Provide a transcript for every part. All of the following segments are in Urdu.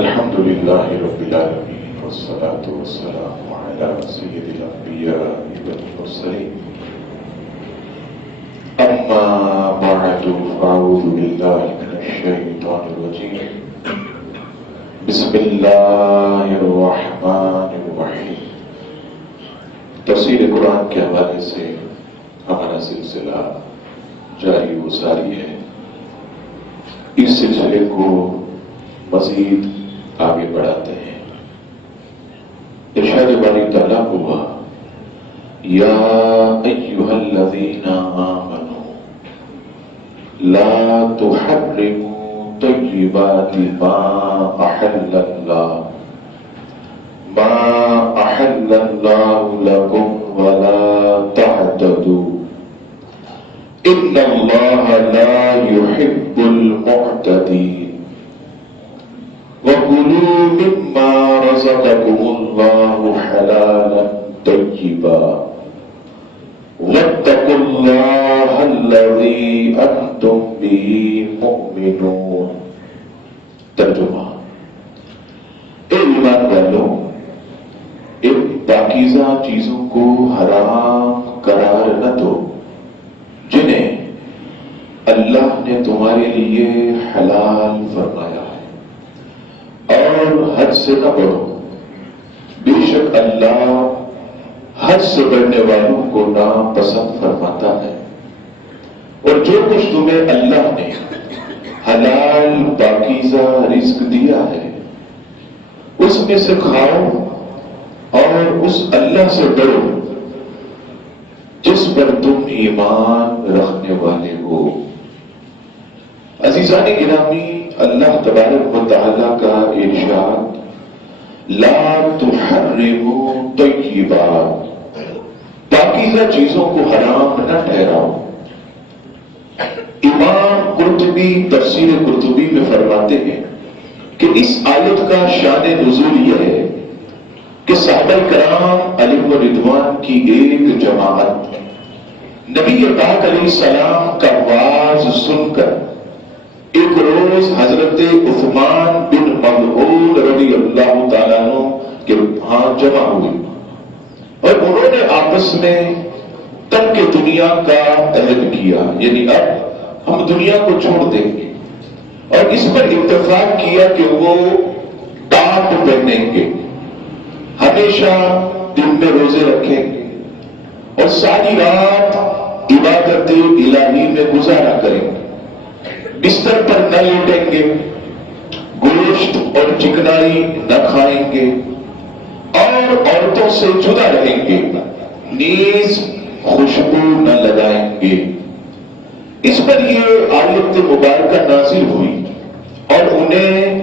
الحمد لله رب العالمين والصلاة والسلام على سيد الأنبياء والمرسلين أما بعد فأعوذ بالله من الشيطان الرجيم بسم الله الرحمن الرحيم تفسیر قرآن کے حوالے سے ہمارا سلسلہ جاری و ساری ہے۔ اس سلسلے کو مزید آگے بڑھاتے ہیں۔ ارشاد باری تعالیٰ ہوا یا ایھا الذین آمنوا لا تحرموا طیبات ما احل اللہ لکم ولا تعتدوا ان اللہ لا يحب المعتدین وَكُلُوا مِمَّا رَزَقَكُمُ اللَّهُ حَلَالًا طَيِّبًا وَاتَّقُوا اللَّهَ الَّذِي أَنْتُمْ بِهِ مُؤْمِنُونَ۔ ترجمہ: اے ایمان والوں، ان پاکیزہ چیزوں کو حرام قرار نہ دو جنہیں اللہ نے تمہارے لیے حلال فرمایا ہے، اور حد سے نہ بڑھو، بے شک اللہ حد سے بڑھنے والوں کو ناپسند فرماتا ہے۔ اور جو کچھ تمہیں اللہ نے حلال پاکیزہ رزق دیا ہے اس میں سے کھاؤ اور اس اللہ سے ڈرو جس پر تم ایمان رکھنے والے ہو۔ عزیزان گرامی، اللہ تبارک و تعالیٰ کا ارشاد لا تحرموا طیبات، پاکیزہ چیزوں کو حرام نہ ٹھہراؤ۔ امام قرطبی تفسیر قرطبی میں فرماتے ہیں کہ اس آیت کا شان نزول یہ ہے کہ صحابہ کرام علیہ رضوان کی ایک جماعت نبی پاک علیہ السلام کا واعظ سن کر ایک روز حضرت عثمان بن مظعون رضی اللہ تعالیٰ عنہ کے ہاں جمع ہوئے اور انہوں نے آپس میں ترک دنیا کا عہد کیا، یعنی اب ہم دنیا کو چھوڑ دیں گے، اور اس پر اتفاق کیا کہ وہ ٹاپ پہنیں گے، ہمیشہ دن میں روزے رکھیں گے اور ساری رات عبادت الہی میں گزارا کریں گے، بستر پر نہ لیٹیں گے، گوشت اور چکنائی نہ کھائیں گے، اور عورتوں سے جدا رہیں گے، نیز خوشبو نہ لگائیں گے۔ اس پر یہ آیت مبارکہ نازل ہوئی اور انہیں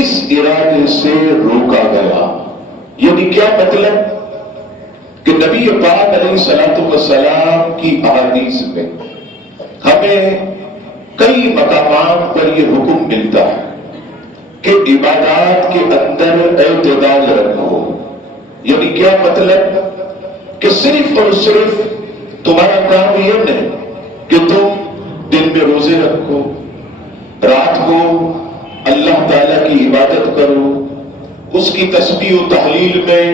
اس ارادے سے روکا گیا۔ یعنی کیا مطلب کہ نبی پاک علیہ السلام کی احادیث میں ہمیں کئی مقامات پر یہ حکم ملتا ہے کہ عبادات کے اندر اعتدال رکھو۔ یعنی کیا مطلب کہ صرف اور صرف تمہارا کام یہ نہیں کہ تم دن میں روزے رکھو، رات کو اللہ تعالیٰ کی عبادت کرو، اس کی تسبیح و تحلیل میں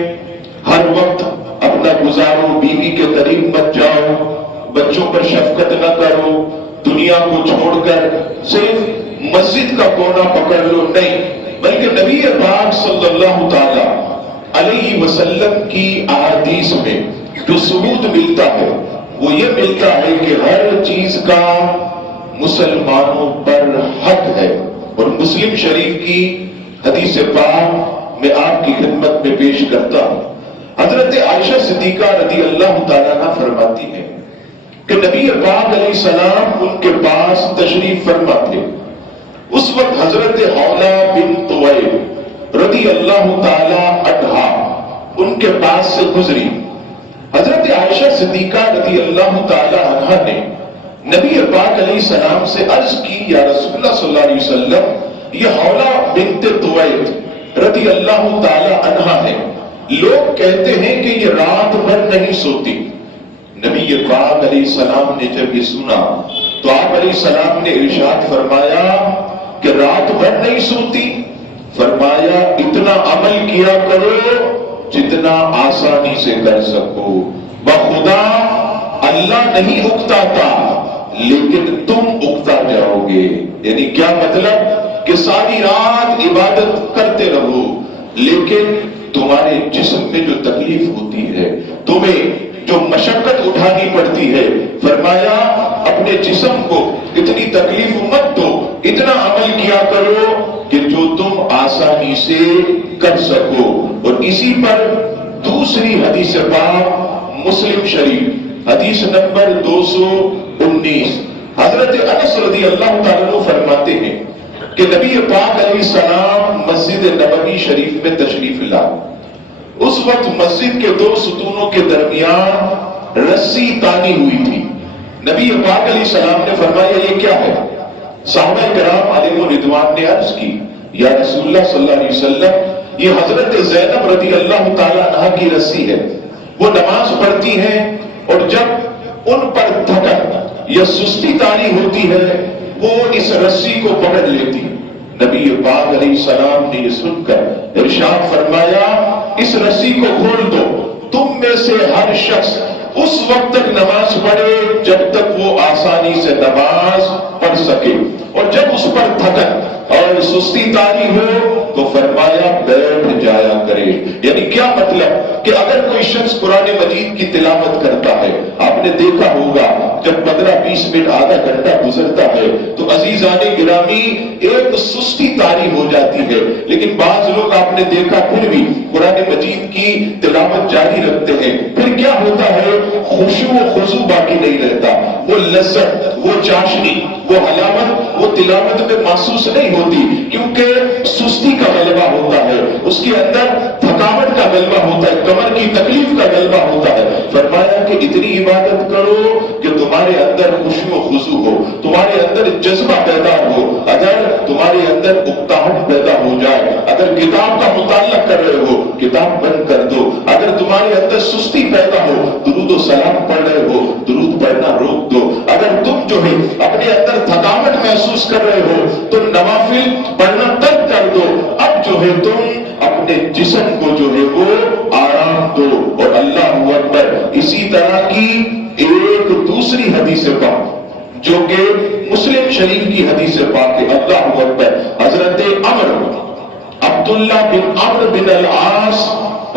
ہر وقت اپنا گزارو، بیوی کے قریب مت جاؤ، بچوں پر شفقت نہ کرو، دنیا کو چھوڑ کر صرف مسجد کا کونا پکڑ لو، نہیں، بلکہ نبی پاک صلی اللہ تعالی علیہ وسلم کی احادیث میں جو ثبوت ملتا ہے وہ یہ ملتا ہے کہ ہر چیز کا مسلمانوں پر حق ہے۔ اور مسلم شریف کی حدیث پاک میں آپ کی خدمت میں پیش کرتا ہوں۔ حضرت عائشہ صدیقہ رضی اللہ تعالیٰ عنہ فرماتی ہے کہ نبی پاک علیہ السلام ان کے پاس تشریف فرما تھے، اس وقت حضرت حولہ بن طویل رضی اللہ تعالیٰ عنہا ان کے پاس سے گزری۔ حضرت عائشہ صدیقہ رضی اللہ تعالیٰ عنہا نے نبی پاک علیہ السلام سے عرض کی یا رسول اللہ صلی اللہ علیہ وسلم، یہ حولہ بنت طویل رضی اللہ تعالیٰ عنہا ہے، لوگ کہتے ہیں کہ یہ رات بھر نہیں سوتی۔ نبی پاک علیہ السلام نے جب یہ سنا تو آپ علیہ السلام نے ارشاد فرمایا کہ رات بھر نہیں سوتی، فرمایا اتنا عمل کیا کرو جتنا آسانی سے کر سکو. بخدا اللہ نہیں اکتاتا لیکن تم اکتا جاؤ گے. یعنی کیا مطلب کہ ساری رات عبادت کرتے رہو لیکن تمہارے جسم میں جو تکلیف ہوتی ہے, تمہیں جو مشقت اٹھانی پڑتی ہے, فرمایا اپنے جسم کو اتنی تکلیف مت دو, اتنا عمل کیا کرو کہ جو تم آسانی سے کر سکو. اور اسی پر دوسری حدیث پاک مسلم شریف حدیث نمبر 219 حضرت انس رضی اللہ تعالیٰ عنہ فرماتے ہیں کہ نبی پاک علیہ السلام مسجد نبوی شریف میں تشریف لائے. اس وقت مسجد کے 2 ستونوں کے درمیان رسی تانی ہوئی تھی. نبی پاک علیہ السلام نے فرمایا یہ کیا ہے؟ صحابہ کرام علیہ رضوان نے عرض کی یا رسول اللہ صلی اللہ علیہ وسلم یہ حضرت زینب رضی اللہ تعالیٰ عنہ کی رسی ہے. وہ نماز پڑھتی ہیں اور جب ان پر تھکن یا سستی طاری ہوتی ہے وہ اس رسی کو پکڑ لیتی. نبی پاک علیہ السلام نے یہ سن کر ارشاد فرمایا اس رسی کو کھول دو, تم میں سے ہر شخص اس وقت تک نماز پڑھے جب تک وہ آسانی سے نماز پڑھ سکے, اور جب اس پر تھکن اور سستی طاری ہو تو فرمایا بیٹھ جایا کرے. یعنی کیا مطلب کہ اگر کوئی شخص قرآن مجید کی تلاوت کرتا ہے, آپ نے دیکھا ہوگا جب 15-20 منٹ آدھا گھنٹہ گزرتا ہے تو عزیزان گرامی ایک سستی طاری ہو جاتی ہے, لیکن بعض لوگ آپ نے دیکھا پھر بھی قرآن مجید کی تلاوت جاری رکھتے ہیں. پھر کیا ہوتا ہے, خشوع و خضوع باقی نہیں رہتا, وہ لذت, وہ چاشنی, وہ حلاوت وہ تلاوت میں محسوس نہیں ہوتی, کیونکہ سستی کا غلبہ ہوتا ہے, اس کے اندر تھکاوٹ کا غلبہ ہوتا ہے, کمر کی تکلیف کا غلبہ ہوتا ہے. فرمایا کہ اتنی عبادت کرو کہ تمہارے اندر خشوع و خضوع ہو, تمہارے اندر جذبہ پیدا ہو. اگر تمہارے اندر اکتاہٹ پیدا ہو جائے, اگر کتاب کا مطالعہ کر رہے ہو کتاب بند کر دو, اگر تمہارے اندر سستی پیدا ہو درود و سلام پڑھ رہے ہو درود پڑھنا روک دو, اگر تم جو ہے اپنے اندر تھکاوٹ محسوس کر رہے ہو تو نوافل پڑھنا ترک کر دو. اب جو ہے تم اپنے جسم کو جو ہے وہ آرام دو. اور اللہ اکبر. اسی طرح کی ایک دوسری حدیث پاک جو کہ مسلم شریف کی حدیث پاک ہے, اللہ اکبر, حضرت عبداللہ بن عمرو بن العاص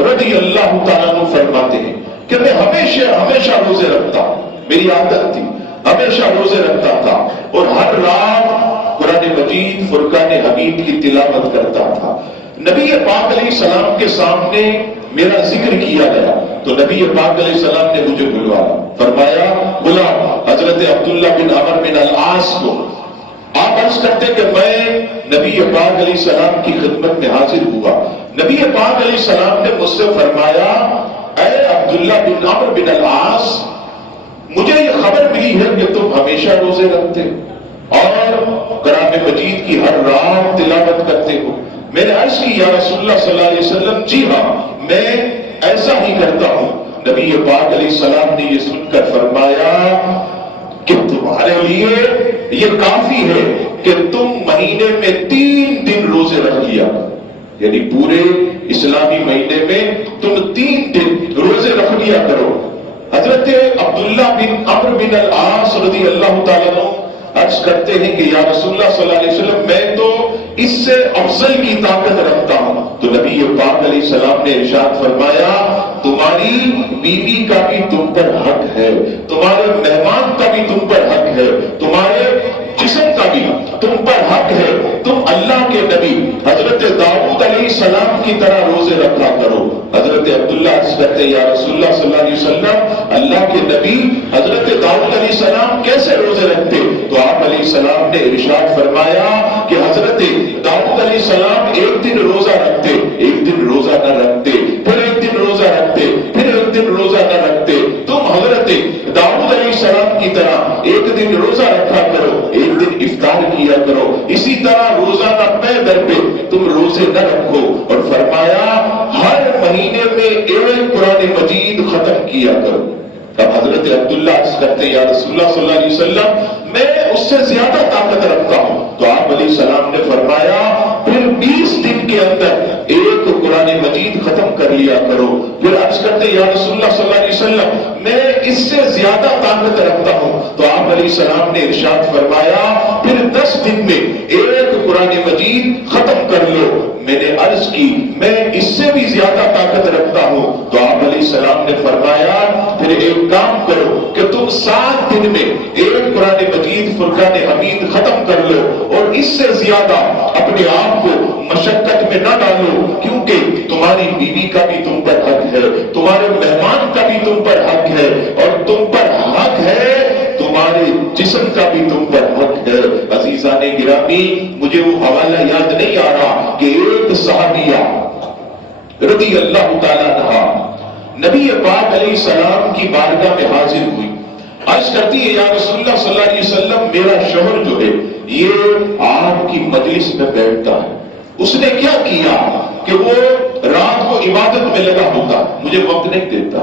رضی اللہ تعالیٰ عنہ فرماتے ہیں کہ میں ہمیشہ روزے رکھتا ہوں, میری عادت تھی, ہمیشہ روزے رکھتا تھا اور ہر رات قرآن مجید فرقان حمید کی تلاوت کرتا تھا. نبی پاک علیہ السلام کے سامنے میرا ذکر کیا گیا تو نبی پاک علیہ السلام نے مجھے بلوایا, فرمایا بلا حضرت عبداللہ بن عمرو بن العاص کو. آپ عرض کرتے کہ میں نبی پاک علیہ السلام کی خدمت میں حاضر ہوا. نبی پاک علیہ السلام نے مجھ سے فرمایا اے عبداللہ بن عمرو بن العاص, مجھے یہ خبر ملی ہے کہ تم ہمیشہ روزے رکھتے اور قرآن مجید کی ہر رات تلاوت کرتے ہو. میں نے عرض کی یا رسول اللہ صلی اللہ علیہ وسلم جی ہاں میں ایسا ہی کرتا ہوں. نبی پاک علیہ السلام نے یہ سن کر فرمایا کہ تمہارے لیے یہ کافی ہے کہ تم مہینے میں 3 دن روزے رکھ لیا, یعنی پورے اسلامی مہینے میں تم 3 دن روزے رکھ لیا کرو. حضرت عبداللہ بن عمرو بن العاص رضی اللہ تعالیٰ عنہ عرض کرتے ہیں کہ یا رسول اللہ صلی اللہ علیہ وسلم میں تو اس سے افضل کی طاقت رکھتا ہوں. تو نبی پاک علیہ السلام نے ارشاد فرمایا تمہاری بیوی کا بھی تم پر حق ہے, تمہارے مہمان کا بھی تم پر حق ہے, تمہارے جسم کا بھی تم پر حق ہے. تم اللہ کے نبی حضرت داؤد علیہ السلام کی طرح روزے رکھا کرو. حضرت عبداللہ عرض کرتے یا رسول اللہ صلی اللہ علیہ وسلم اللہ کے نبی حضرت داؤد علیہ السلام کیسے روزے رکھتے؟ تو آپ علیہ السلام نے ارشاد فرمایا کہ حضرت داؤد علیہ السلام ایک دن روزہ رکھتے, ایک دن روزہ نہ رکھتے, پھر ایک دن روزہ رکھتے, پھر ایک دن روزہ نہ رکھتے. تم حضرت داؤد علیہ السلام کی طرح ایک دن روزہ رکھا کرو, ایک دن افطار کیا کرو. اسی طرح روزانہ پے در پہ تم روزے نہ رکھو. اور فرمایا ہر مہینے میں ایک قرآن مجید ختم کیا کرو. اب حضرت عبداللہ عرض کرتے یا رسول اللہ صلی اللہ علیہ وسلم میں اس سے زیادہ طاقت رکھتا ہوں. تو آپ علیہ السلام نے فرمایا پھر 20 دن کے لیا کرو. پھر عرض کرتے یا رسول اللہ صلی اللہ علیہ وسلم میں اس سے زیادہ طاقت رکھتا ہوں. تو آپ علیہ السلام نے ارشاد فرمایا پھر 10 دن میں ایک قرآن مجید ختم کر لو. میں نے عرض کی میں اس سے بھی زیادہ طاقت رکھتا ہوں. تو آپ علیہ السلام نے فرمایا پھر ایک کام کرو کہ تم 7 دن میں ایک قرآن مجید فرقان حمید ختم کر لو اور اس سے زیادہ اپنے آپ کو مشقت میں نہ ڈالو، کیونکہ تمہاری بیوی کا بھی تم پر حق ہے، تمہارے مہمان کا بھی تم پر حق ہے، اور تم پر حق ہے تمہارے جسم کا بھی تم پر حق ہے. عزیزان گرامی، مجھے وہ حوالہ یاد نہیں آ رہا کہ ایک صحابیہ رضی اللہ تعالیٰ عنہا نبی پاک علیہ السلام کی بارگاہ میں حاضر ہوئی. عرض کرتی ہے یا رسول اللہ صلی اللہ علیہ وسلم میرا شوہر جو ہے یہ آپ کی مجلس میں بیٹھتا ہے. اس نے کیا کیا کہ وہ رات کو عبادت میں لگا ہوتا، مجھے وقت نہیں دیتا.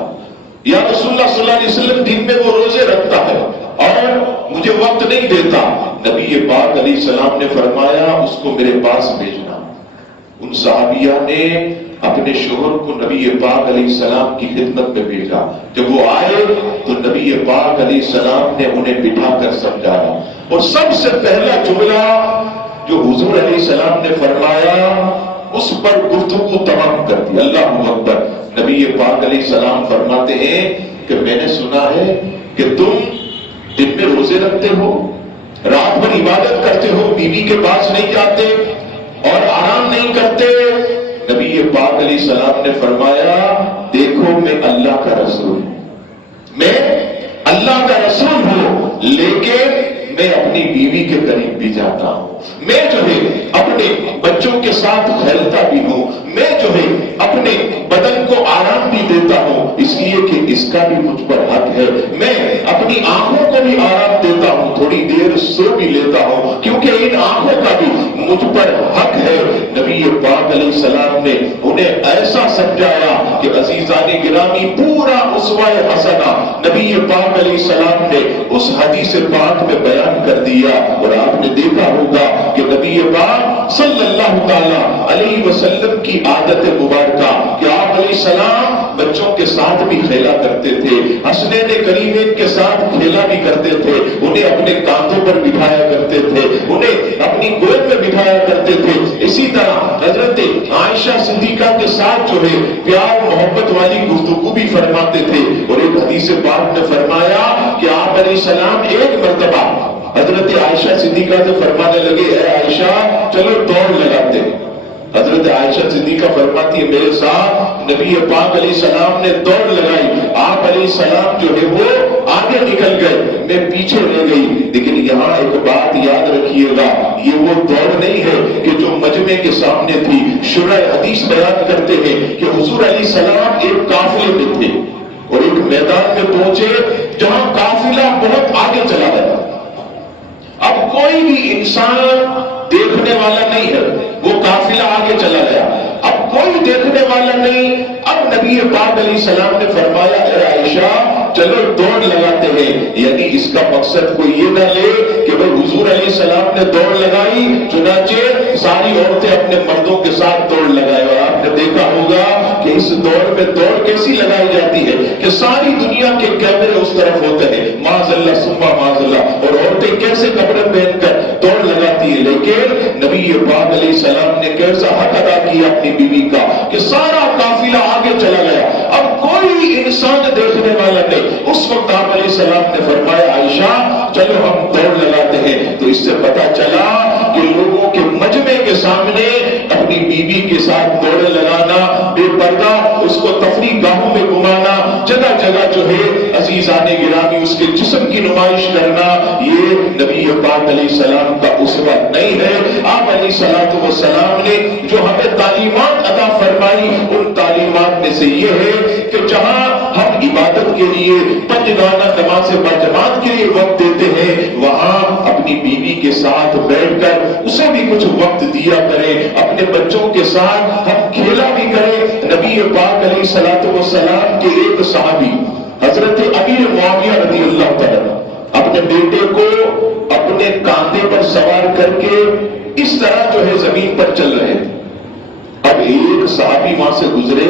یا رسول اللہ صلی اللہ علیہ وسلم دن میں وہ روزے رکھتا ہے اور مجھے وقت نہیں دیتا. نبی پاک علیہ السلام نے فرمایا اس کو میرے پاس بھیجنا. ان صحابیہ نے اپنے شوہر کو نبی پاک علیہ السلام کی خدمت میں بھیجا. جب وہ آئے تو نبی پاک علیہ السلام نے انہیں بٹھا کر سمجھایا اور سب سے پہلا جملہ جو حضور علیہ السلام نے فرمایا اس پر گفتگو تمام کر دی. اللہ اکبر. نبی پاک علیہ السلام فرماتے ہیں کہ میں نے سنا ہے کہ تم دن میں روزے رکھتے ہو، رات بھر عبادت کرتے ہو، بیوی کے پاس نہیں جاتے اور آرام نہیں کرتے. نبی پاک علیہ السلام نے فرمایا دیکھو میں اللہ کا رسول ہوں، میں اللہ کا رسول ہوں، لیکن میں اپنی بیوی کے قریب بھی جاتا ہوں. میں جو ہے اپنے بچوں کے ساتھ کھیلتا بھی ہوں، میں جو ہے اپنے بدن کو آرام بھی دیتا ہوں، اس لیے کہ اس کا بھی مجھ پر حق ہے. میں اپنی آنکھوں کو بھی آرام دیتا ہوں، تھوڑی دیر سو بھی لیتا ہوں، کیونکہ ان آنکھوں کا بھی مجھ پر حق ہے. نبی پاک علیہ السلام نے انہیں ایسا سمجھایا کہ عزیزان گرامی پورا اسوہ حسنہ نبی پاک علیہ السلام نے اس حدیث پاک میں بیان کر دیا. اور آپ نے دیکھا ہوگا کہ نبی پاک صلی اللہ تعالی علیہ وسلم کی عادت مبارکہ کہ آپ علیہ السلام بچوں کے ساتھ بھی کھیلا کرتے تھے، حسنین کریمین کے ساتھ کھیلا بھی کرتے تھے، انہیں اپنے کاندھوں پر بٹھایا کرتے تھے، انہیں اپنی گود میں بٹھایا کرتے تھے. اسی طرح حضرت عائشہ صدیقہ کے ساتھ جو ہے پیار محبت والی گفتگو بھی فرماتے تھے. اور ایک حدیث پاک نے فرمایا کہ آپ علیہ السلام ایک مرتبہ حضرت عائشہ صدیقہ سے فرمانے لگے اے عائشہ چلو دوڑ لگاتے. حضرت عائشہ صدیقہ فرماتی ہے میرے ساتھ نبی پاک علیہ السلام نے دوڑ لگائی. آپ علیہ السلام جو ہے وہ آگے نکل گئے، میں پیچھے رہ گئی. لیکن یہاں ایک بات یاد رکھیے گا، یہ وہ دوڑ نہیں ہے کہ جو مجمع کے سامنے تھی. شرح حدیث بیان کرتے ہیں کہ حضور علیہ السلام ایک قافلے میں تھے اور ایک میدان میں پہنچے جہاں قافلہ بہت آگے چلا گیا. اب کوئی بھی انسان دیکھنے والا نہیں ہے، وہ قافلہ آگے چلا گیا، اب کوئی دیکھنے والا نہیں. اب نبی پاک علیہ السلام نے فرمایا اے عائشہ چلو دوڑ لگاتے ہیں. یعنی اس کا مقصد کوئی یہ نہ لے کہ وہ حضور علیہ السلام نے دوڑ لگائی چنانچہ ساری عورتیں اپنے مردوں کے ساتھ دوڑ لگائے. اور آپ نے دیکھا ہوگا کہ اس دوڑ میں دوڑ کیسی لگائی جاتی ہے کہ ساری دنیا کے کیمرے اس طرف ہوتے ہیں، معاذ اللہ ثم معاذ اللہ، اور عورتیں کیسے کپڑے پہن کر دوڑ لگاتی ہے. لیکن نبی پاک علیہ السلام نے کیسا حق ادا کیا اپنی بیوی کا کہ سارا قافلہ آگے چلا گیا، اب کوئی انسان دیکھنے والا نہیں. اس وقت آپ علیہ السلام نے فرمایا عائشہ چلو ہم دوڑ لگاتے ہیں. تو اس سے پتا چلا کہ لوگوں کے مجمع کے سامنے اپنی بیوی کے ساتھ دوڑ لگانا، بے پردہ اس کو تفریح گاہوں میں گھمانا، جگہ جگہ جو ہے عزیزان گرامی اس کے جسم کی نمائش کرنا، یہ نبی پاک علیہ السلام کا اسوہ نہیں ہے. آپ علیہ الصلوۃ والسلام نے جو ہمیں تعلیمات عطا فرمائی ان تعلیمات میں سے یہ ہے کہ جہاں ہم عبادت کے لیے پنجگانہ نماز باجماعت کے لیے وقت دیتے ہیں وہاں اپنی بیوی کے ساتھ بیٹھ کر اسے بھی کچھ وقت دیا کریں، اپنے بچوں کے ساتھ ہم کھیلا بھی کریں. نبی پاک علیہ الصلوۃ والسلام کے ایک صحابی حضرت امیر معاویہ رضی اللہ تعالیٰ اپنے بیٹے کو اپنے کاندھے پر سوار کر کے اس طرح جو ہے زمین پر چل رہے تھے. اب ایک صحابی وہاں سے گزرے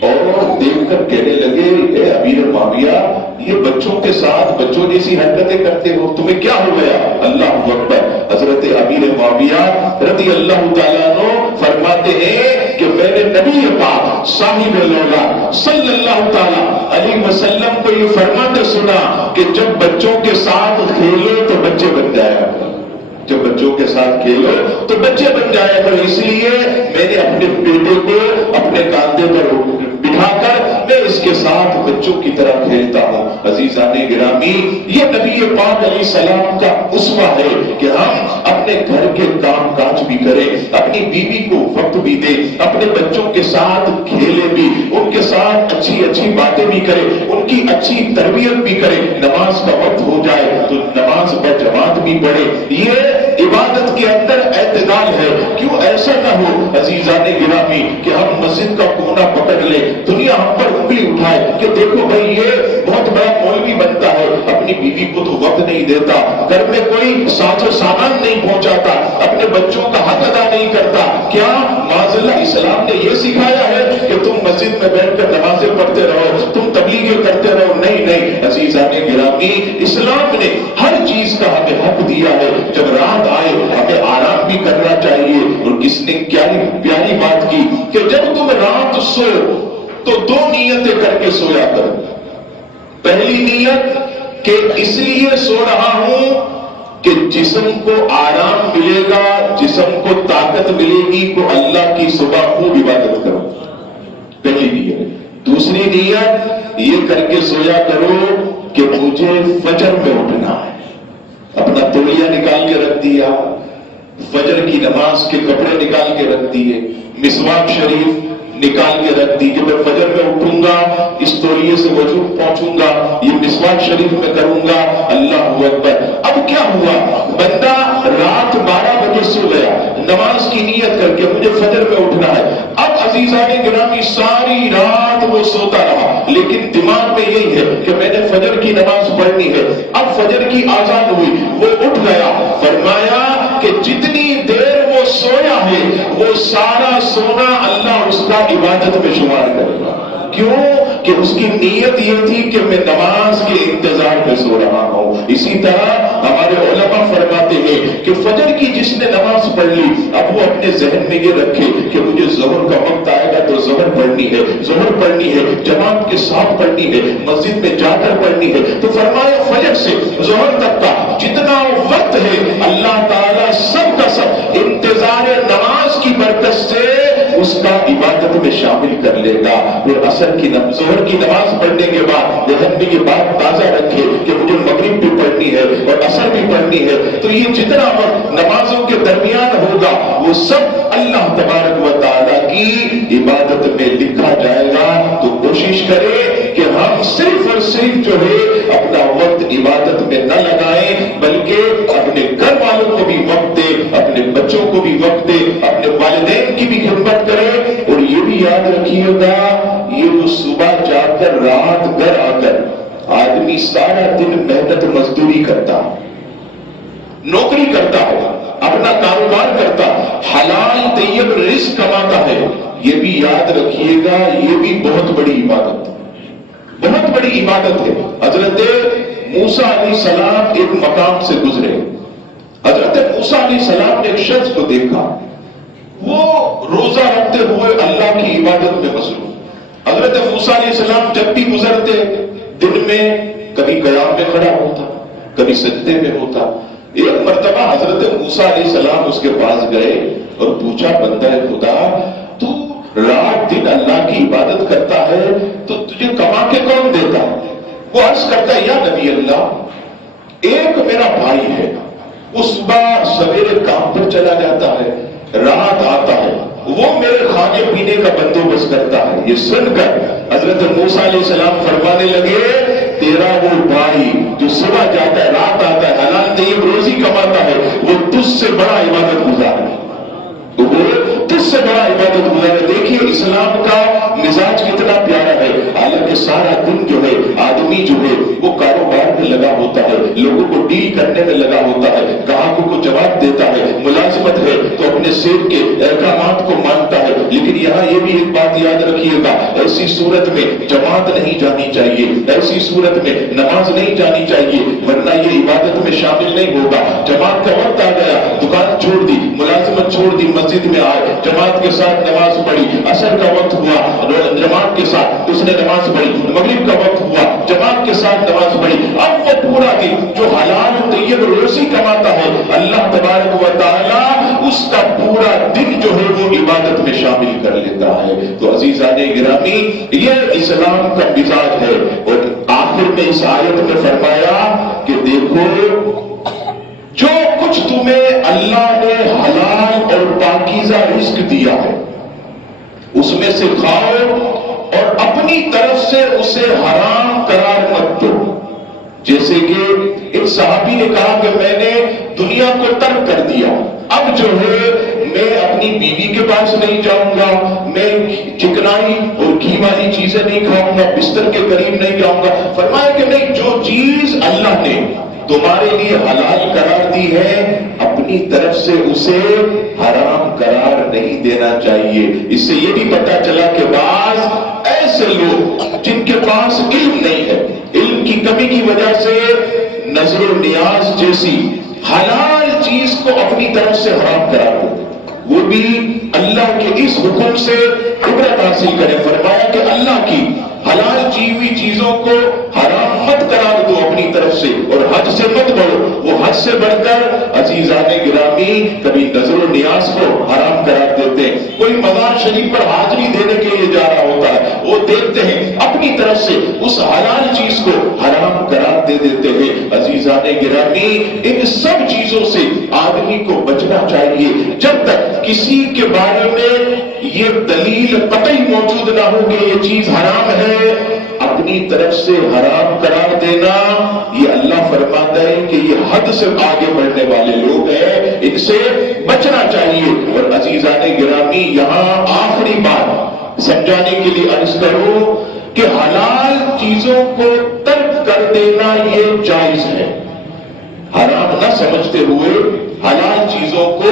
اور دیکھ کر کہنے لگے اے امیر معاویہ یہ بچوں کے ساتھ بچوں جیسی حرکتیں کرتے ہو، تمہیں کیا ہو گیا؟ اللہ اکبر۔ حضرت امیر معاویہ رضی اللہ تعالیٰ عنہ فرماتے ہیں کہ میں نے نبی پاک صاحب اللہ صلی اللہ تعالیٰ علیہ وسلم کو یہ فرماتے سنا کہ جب بچوں کے ساتھ کھیلو تو بچے بن جایا کرو، جب بچوں کے ساتھ کھیلو تو بچے بن جایا کرو۔ اس لیے میں نے اپنے بیٹے کو اپنے کاندھے پر بٹھا کر میں اس کے ساتھ بچوں کی طرح کھیلتا ہوں۔ عزیزان گرامی، یہ نبی پاک علیہ السلام کا اسوہ ہے کہ ہم اپنے گھر کے کام کاج بھی کریں، اپنی بیوی کو وقت بھی دیں، اپنے بچوں کے ساتھ کھیلیں بھی، ان کے ساتھ اچھی اچھی باتیں بھی کریں، ان کی اچھی تربیت بھی کریں۔ نماز کا وقت ہو جائے تو نماز بجماعت بھی پڑھے۔ یہ عبادت کے اندر اعتدال ہے۔ کیوں ایسا نہ ہو عزیزان گرامی کہ ہم مسجد کا کونا پکڑ لیں، دنیا ہم پر انگلی اٹھائے کہ دیکھو بھائی یہ بہت بڑا مولوی بنتا ہے، اپنی بیوی کو تو وقت نہیں دیتا، گھر میں کوئی ساز و سامان نہیں پہنچاتا، اپنے بچوں کا حق ادا نہیں کرتا۔ کیا معاذ اللہ اسلام نے یہ سکھایا ہے کہ تم مسجد میں بیٹھ کر نمازیں پڑھتے رہو، تم تبلیغیں کرتے رہو؟ نہیں نہیں عزیزان گرامی، اسلام نے ہر چیز کا ہمیں حق دیا ہے۔ جب رات آئے ہمیں آرام بھی کرنا چاہیے۔ اور کس نے کیا پیاری بات کی کہ جب تم رات سو تو دو نیتیں کر کے سویا کرو۔ پہلی نیت کہ اس لیے سو رہا ہوں کہ جسم کو آرام ملے گا، جسم کو طاقت ملے گی کو اللہ کی صبح خوب عبادت کرو، پہلی نیت۔ دوسری نیت یہ کر کے سویا کرو کہ مجھے فجر میں اٹھنا ہے۔ اپنا تولیہ نکال کے رکھ دیا، فجر کی نماز کے کپڑے نکال کے رکھ دیے، مسواک شریف نکال کے رکھ دی کہ میں فجر میں اٹھوں گا، اس تولیے سے وضو پہنچوں گا، یہ مسواک شریف میں کروں گا۔ اللہ اکبر۔ اب کیا ہوا؟ بندہ رات 12 بجے سو گیا نماز کی نیت کر کے مجھے فجر میں اٹھنا ہے۔ اب عزیزان گرامی ساری رات وہ سوتا رہا، لیکن دماغ میں یہی ہے کہ میں نے فجر کی نماز پڑھنی ہے۔ اب فجر کی آزان ہوئی، وہ اٹھ گیا۔ فرمایا کہ جتنی دیر وہ سویا ہے وہ سارا سونا اللہ اس کا عبادت میں شمار کرے گا۔ کیوں؟ کہ اس کی نیت یہ تھی کہ میں نماز کے انتظار میں سو رہا ہوں۔ اسی طرح ہمارے علماء فرماتے ہیں کہ فجر کی جس نے نماز پڑھ لی اب وہ اپنے ذہن میں یہ رکھے کہ مجھے ظہر کا وقت آئے گا تو ظہر پڑھنی ہے، ظہر پڑھنی ہے، جماعت کے ساتھ پڑھنی ہے، مسجد میں جا کر پڑھنی ہے۔ تو فرمایا فجر سے ظہر تک کا جتنا وقت ہے اللہ تعالیٰ سب کا سب انتظار نماز کی برکت سے اس کا عبادت میں شامل کر لے گا۔ پھر ظہر کی نماز پڑھنے کے بعد ذہن میں یہ بات تازہ رکھے کہ مجھے مغرب بھی پڑھنی ہے اور عصر بھی پڑھنی ہے، تو یہ جتنا وقت نمازوں کے درمیان ہوگا وہ سب اللہ تبارک و تعالیٰ کی عبادت میں لکھا جائے گا۔ تو کوشش کرے کہ ہم صرف اور صرف جو ہے اپنا وقت عبادت میں نہ لگائیں، بلکہ اپنے گھر والوں کو بھی وقت دے، اپنے بچوں کو بھی وقت دے، اپنے والدین کی بھی خدمت کرے۔ اور یہ بھی یاد رکھیے گا یہ وہ صبح جا کر رات گھر آ کر آدمی سارا دن محنت مزدوری کرتا، نوکری کرتا ہے، اپنا کاروبار کرتا، حلال طیب رزق کماتا ہے، یہ بھی یاد رکھیے گا یہ بھی بہت بڑی عبادت، بہت بڑی عبادت ہے۔ حضرت موسیٰ علیہ السلام ایک مقام سے گزرے، حضرت موسیٰ علیہ السلام نے ایک شخص کو دیکھا، وہ روزہ رکھتے ہوئے اللہ کی عبادت میں مصروف۔ حضرت موسیٰ علیہ السلام جب بھی گزرتے دن میں کبھی قیام میں کھڑا ہوتا، کبھی سجدے میں ہوتا۔ ایک مرتبہ حضرت موسیٰ علیہ السلام اس کے پاس گئے اور پوچھا بندہ خدا تو رات دن اللہ کی عبادت کرتا ہے تو تجھے کما کے کون دیتا؟ وہ عرض کرتا ہے یا نبی اللہ ایک میرا بھائی ہے، وہ صبح سویرے کام پر چلا جاتا ہے، رات آتا ہے، وہ میرے کھانے پینے کا بندوبست کرتا ہے۔ یہ سن کر حضرت موسیٰ علیہ السلام فرمانے لگے تیرا وہ بھائی جو صبح جاتا ہے رات آتا ہے حلال طیب روزی کماتا ہے وہ تجھ سے بڑا عبادت گزار ہے، وہ تجھ سے بڑا عبادت گزار ہے۔ دیکھیے اسلام کا مزاج کتنا پیارا ہے۔ حالانکہ سارا دن جو ہے آدمی جو ہے وہ کاروبار میں لگا ہوتا ہے، لوگوں کو ڈیل کرنے میں لگا ہوتا ہے، گاہکوں کو جواب دیتا ہے، ملازمت ہے تو اپنے سیب کے احکامات کو مانتا ہے، لیکن یہاں یہ بھی ایک بات یاد رکھیے گا، ایسی صورت میں جماعت نہیں جانی چاہیے، ایسی صورت میں نماز نہیں جانی چاہیے، ورنہ یہ عبادت میں شامل نہیں ہوگا۔ جماعت کا وقت آ گیا، دکان چھوڑ دی، ملازمت چھوڑ دی، مسجد میں آئے، جماعت کے ساتھ نماز پڑھی، عصر کا وقت ہوا، جماعت کے ساتھ اس نے نماز پڑھی، مغرب کا وقت ہوا، جماعت کے ساتھ نماز پڑھی، اب وہ پورا دن جو حلال طیب روزی کماتا ہے، اللہ تبارک و تعالی اس کا پورا دن جو ہے وہ عبادت میں شامل کر لیتا ہے۔ تو عزیزان گرامی، یہ اسلام کا مزاج ہے۔ اور آخر میں اس آیت میں فرمایا کہ دیکھو، جو کچھ تمہیں اللہ نے حلال اور پاکیزہ رزق دیا ہے اس میں سے کھاؤ اور اپنی طرف سے اسے حرام قرار مت دو۔ جیسے کہ ایک صحابی نے کہا کہ میں نے دنیا کو ترک کر دیا، اب جو ہے میں اپنی بیوی کے پاس نہیں جاؤں گا، میں چکنائی اور گھی والی چیزیں نہیں کھاؤں گا، بستر کے قریب نہیں جاؤں گا۔ فرمایا کہ نہیں، جو چیز اللہ نے تمہارے لیے حلال قرار دی ہے اپنی طرف سے اسے حرام قرار نہیں دینا چاہیے۔ اس سے یہ بھی پتا چلا کہ بعض ایسے لوگ جن کے پاس علم نہیں ہے، علم کی کمی کی وجہ سے نظر و نیاز جیسی حلال چیز کو اپنی طرف سے حرام قرار دیتے، وہ بھی اللہ کے اس حکم سے عبرت حاصل کریں۔ فرمایا کہ اللہ کی حلال کی ہوئی چیزوں کو حرام مت قرار دو اپنی طرف سے، اور حد سے مت بڑھو۔ وہ حد سے بڑھ کر عزیزان گرامی کبھی نظر و نیاز کو حرام قرار دیتے ہیں۔ کوئی مزار شریف پر حاضری دینے کے لیے جا رہا ہوتا ہے، وہ دیکھتے ہیں اپنی طرف سے اس حلال چیز کو حرام قرار دے دیتے ہیں۔ عزیزان گرامی، ان سب چیزوں سے آدمی کو بچنا چاہیے جب تک کسی کے بارے میں یہ دلیل قطعی موجود نہ ہو کہ یہ چیز حرام ہے۔ اپنی طرف سے حرام قرار دینا، یہ اللہ فرماتا ہے کہ یہ حد سے آگے بڑھنے والے لوگ ہیں، ان سے بچنا چاہیے۔ اور عزیزان گرامی، یہاں آخری بات سمجھانے کے لیے عرض کروں کہ حلال چیزوں کو ترک کر دینا یہ جائز ہے، حرام نہ سمجھتے ہوئے حلال چیزوں کو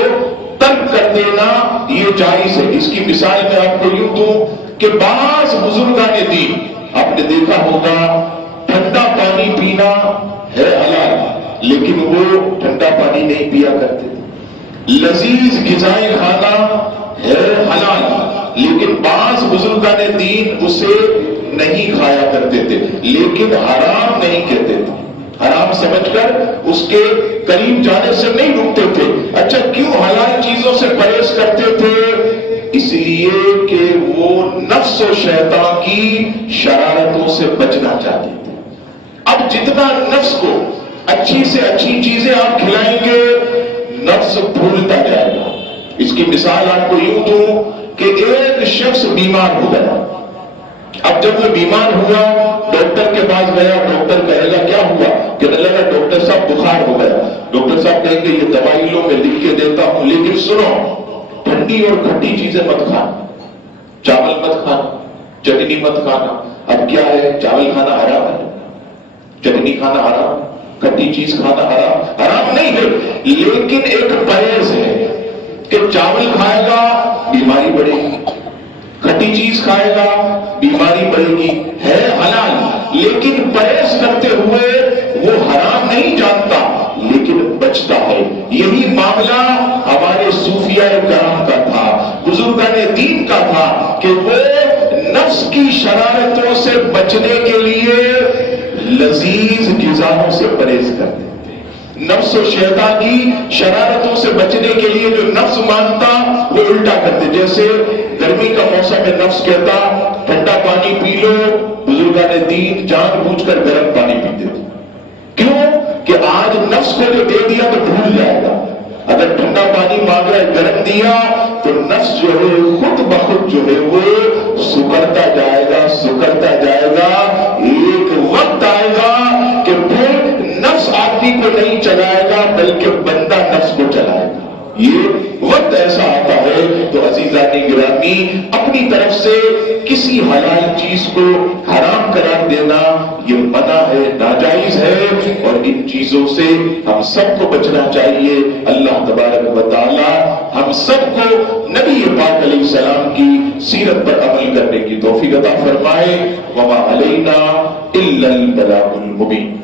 ترک کر دینا یہ جائز ہے۔ اس کی مثال میں آپ کو یوں دوں کہ بعض بزرگان دین آپ نے دیکھا ہوگا ٹھنڈا پانی پینا ہے حلال، لیکن وہ ٹھنڈا پانی نہیں پیا کرتے تھے۔ لذیذ غذائیں کھانا ہے حلال، لیکن بعض بزرگان دین اسے نہیں کھایا کرتے تھے، لیکن حرام نہیں کہتے تھے، حرام سمجھ کر اس کے قریب جانے سے نہیں رکتے تھے۔ اچھا، کیوں حلال چیزوں سے پرہیز کرتے تھے؟ اس لیے کہ وہ نفس و شیطان کی شرارتوں سے بچنا چاہتے تھے۔ اب جتنا نفس کو اچھی سے اچھی چیزیں آپ کھلائیں گے، نفس بھولتا جائے گا۔ اس کی مثال آپ کو یوں دوں کہ ایک شخص بیمار ہو گیا، اب جب وہ بیمار ہوا ڈاکٹر کے پاس گیا، ڈاکٹر کہے گا کیا ہوا؟ کہنے لگا ڈاکٹر صاحب بخار ہو گیا۔ ڈاکٹر صاحب کہیں گے یہ دوائی لو، میں لکھ کے دیتا ہوں، لیکن سنو ٹھنڈی اور کھٹی چیزیں مت کھانا، چاول مت کھانا، چٹنی مت کھانا۔ اب کیا ہے، چاول کھانا حرام ہے، چٹنی کھانا حرام، کھٹی چیز کھانا حرام نہیں ہے، لیکن ایک پرہیز ہے کہ چاول کھائے گا بیماری بڑھے گی، کھٹی چیز کھائے گا بیماری بڑھے گی، ہے حلال، لیکن پرہیز کرتے ہوئے وہ حرام نہیں جانتا لیکن بچتا ہے۔ یہی معاملہ ہمارے صوفیاء کرام کا تھا، بزرگان دین کا تھا کہ وہ نفس کی شرارتوں سے بچنے کے لیے لذیذ غذاؤں سے پرہیز کرتے تھے۔ نفس و شیطان کی شرارتوں سے بچنے کے لیے جو نفس مانتا وہ الٹا کرتے، جیسے گرمی کا موسم میں نفس کہتا ٹھنڈا پانی پی لو، بزرگان دین جان بوجھ کر گرم پانی پیتے تھے۔ کیوں کہ آج نفس کو جو دے دیا تو بھول جائے گا، اگر ٹھنڈا پانی مانگ رہا ہے گرم دیا تو نفس جو ہے خود بخود جو ہے وہ سکڑتا جائے گا، سکڑتا جائے گا، ایک وقت آئے گا کہ پھر نفس آدمی کو نہیں چلائے گا بلکہ بندہ نفس کو چلائے گا۔ یہ وقت ایسا آتا ہے۔ تو عزیزان گرامی، اپنی طرف سے کسی حلال چیز کو حرام قرار دینا یہ منع ہے، ناجائز ہے، اور ان چیزوں سے ہم سب کو بچنا چاہیے۔ اللہ تبارک و تعالی ہم سب کو نبی پاک علیہ السلام کی سیرت پر عمل کرنے کی توفیق عطا فرمائے۔ وما علینا الا البلاغ المبین۔